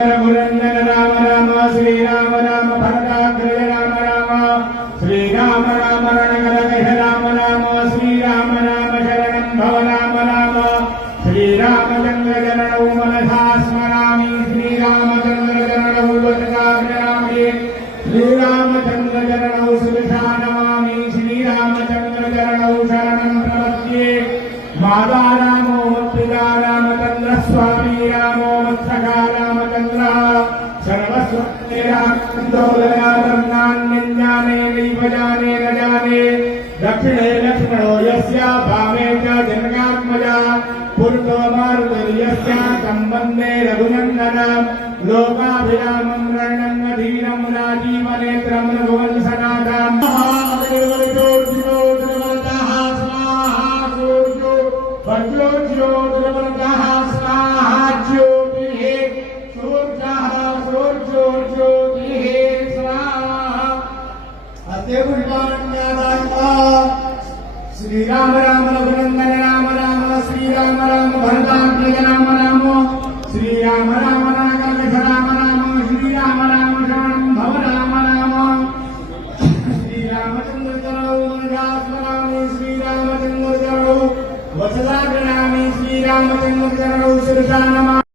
पुरंदर राम राम श्री राम राम भरताग्रज राम राम श्री राम राम रणगणगह राम राम श्री राम राम शरणं भव राम राम श्री रामचंद्र जननौ मनसा स्मरामि श्री रामचंद्र जननौ वचनाग्रयामि श्री रामचंद्र जननौ सुविषा नमामि श्री रामचंद्र जननौ शरणं प्रपद्ये माता रामो पिता रामचंद्र स्वामी रामो मत्सखा रामचंद्र सर्वस्वनान्यञ्जाने नैव जाने न जाने दक्षिणे लक्ष्मणो यस्य भावे च जनकात्मजा पूर्वो मारुतिर्यस्य सम्बन्धे रघुनन्दनं लोकाभिरामं रणन्नधीरं राजीवनेत्रं रघुवंशनाथं वज्रोज्योतिर्वरदः स्वाहा ज्योतिः सूर्यः सूर्योज्योतिः स्वाहा अद्य श्री राम राम रघुनंदन राम राम श्री राम राम भरताग्रज राम राम श्री राम राम नागेश राम राम श्री राम राम शरणं भव राम राम श्री रामचंद्र जनौ मनसा स्मरामि श्री रामचंद्र जनौ वचनाग्रयामि श्री रामचंद्र जननौ शिरसा नमामि।